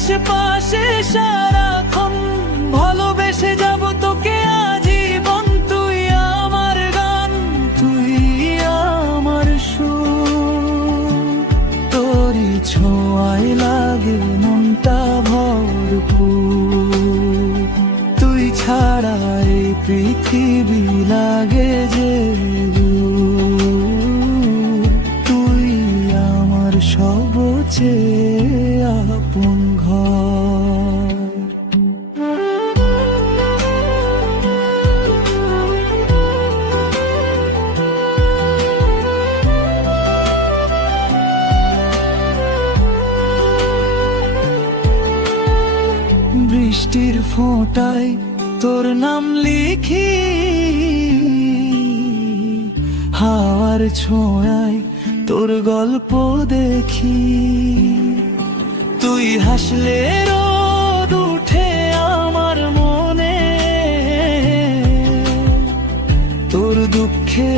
থাকিস পাশে সারাক্ষণ, ভালোবেসে যাব তোকে আজীবন। তুই আমার গান, তুই আমার সুর, তোরই ছোঁয়ায় লাগে মনটা ভরপুর। তুই ছাড়া এই পৃথিবী লাগে যে দূর। তুই আমার সবচেয়ে আপন ঘর। বৃষ্টির ফোঁটায় তোর নাম লিখি, হাওয়ার ছোঁয়ায় তোর গল্প দেখি। তুই হাসলে রোদ উঠে আমার মনে, তোর দুঃখে